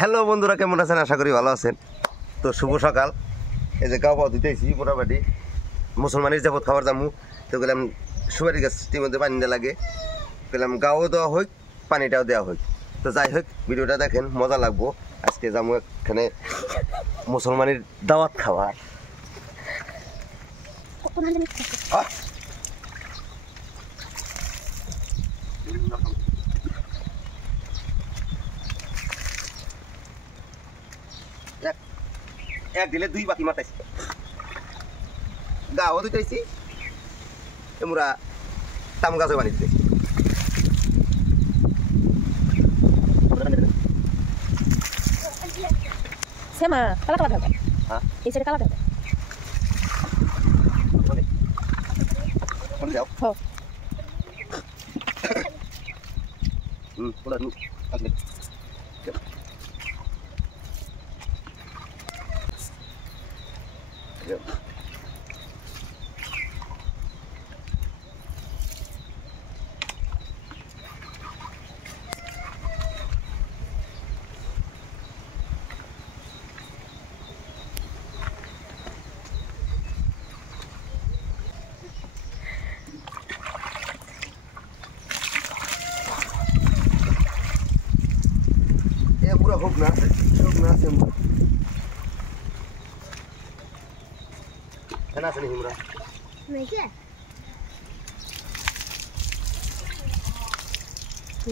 Hello বন্ধুরা, কেমন আছেন? আশা করি ভালো আছেন। তো শুভ সকাল। এই যে গাও পাও দিতেছি মোটামুটি মুসলমানের যাবত খাবার দামু। তো গেলাম সুপারি গাছটির মধ্যে পানি দেওয়া লাগে, গেলাম গাও দেওয়া হোক, পানিটাও দেওয়া হোক। তো যাই হোক, ভিডিওটা দেখেন, মজা লাগবো। আজকে যাবো এখানে মুসলমানের দাওয়াত খাবার। এক দিলে দুই বাকি মাতাইছি, গাও দিতেছি, এমরা তাম গাছে পানি দিতেছি। Sama, kalah kalah berapa? Hah? Ini kalah berapa? Boleh jauh? Oh. Udah dulu. Asli. Yuk. Murah hubna semua. Enak sini himra. Mereka.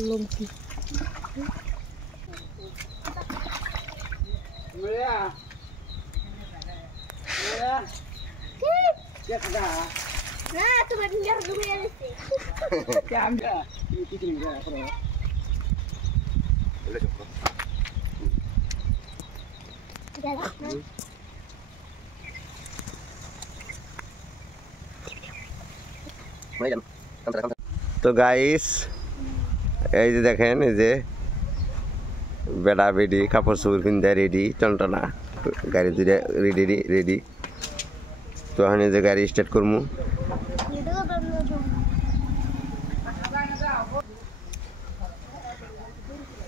Lompi. Maya. Ya sudah. Nah, tu biar dulu ya sih. Ya enggak. Itu juga, Bro. Boleh cukup. তো guys, এই যে দেখেন, এই যে বেড়া বেডি কাপড় চোপড় কিনতে রেডি, টনটনা গাড়ি দুইটা রেডি। তো এখন এই যে গাড়ি স্টার্ট করবো।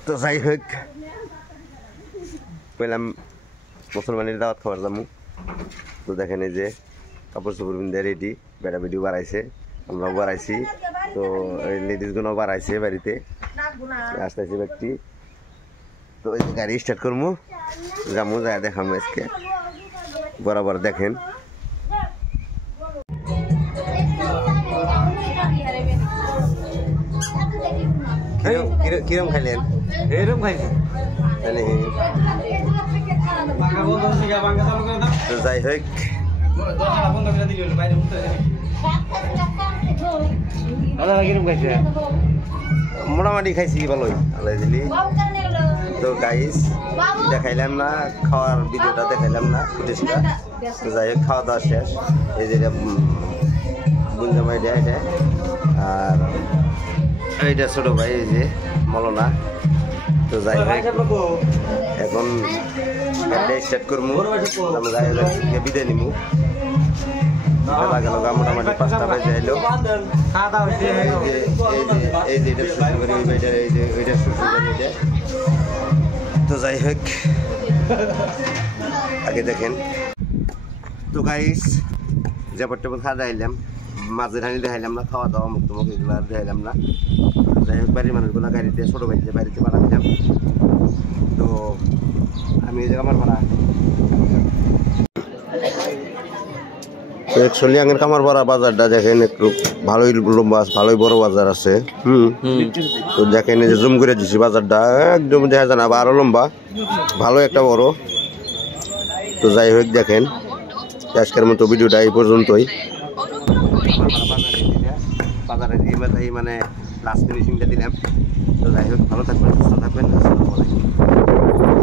তো যাই হোক, পেলাম মুসলমানের দাওয়াত খাবার যাবো। তো দেখেন এই যে কাপড় চোপড় কিনতে রেডি, বেড়া বেডিও বাড়াইছে, আমরাও বাড়াইছি। তো এই লেডিসগুলো বাড়াইছে বাড়িতে, আসতেছে ব্যক্তি। তো এই গাড়ি স্টার্ট করবো, যাবো, যায় দেখাবো আজকে বরাবর। দেখেন কিরম খাইলেন? এরকম খাইছে। তো যাই হোক, মোটামুটি খাইছি ভালোই, আল্লাহ দিলি। তো গাইস, দেখাইলাম না খাওয়ার ভিডিওটা, দেখাইলাম না ফুটেজটা। তো যাই হোক, খাওয়া দাওয়া শেষ। এই যে বুঞ্জামাই দেয় এটা, আর এইটা ছোট ভাই, এই যে মলনা। তো যাই হোক, এখন স্টার্ট করবো, আমরা যাই বিদায় নিবো। বেলা গেল গা, মোটামুটি 5টা বাজে আইলো। এই যে এটা শুরু করি, ওইটা শুরু করি এটা। তো যাই হোক, আগে দেখেন। তো গাইস, জাপার টেবল খাওয়া দেখাইলাম, মাঝের হানি দেখাইলাম না, খাওয়া দাওয়া মুখ টুমুখ এগুলো আর দেখাইলাম না। যাই হোক, বাড়ির মানুষগুলো গাড়িতে, ছোটো ভাইতে বাড়িতে পাঠাচ্ছিলাম। তো আমি এই জায়গা আমার ভাড়া একচুয়ালি আগের কামারপাড়া বাজারটা দেখেন, একটু ভালোই লম্বা, ভালোই বড় বাজার আছে। তো দেখেন, এই যে জুম করে দিচ্ছি বাজারটা, একদম দেখা যায় না, আরো লম্বা, ভালো একটা বড়। তো যাই হোক, দেখেন আজকের মতো ভিডিওটা এই পর্যন্তই। বাজারে মানে লাস্ট ফিনিশিংটা দিলাম। তো যাই হোক, ভালো থাকবেন, সুস্থ থাকবেন। আসসালামু আলাইকুম।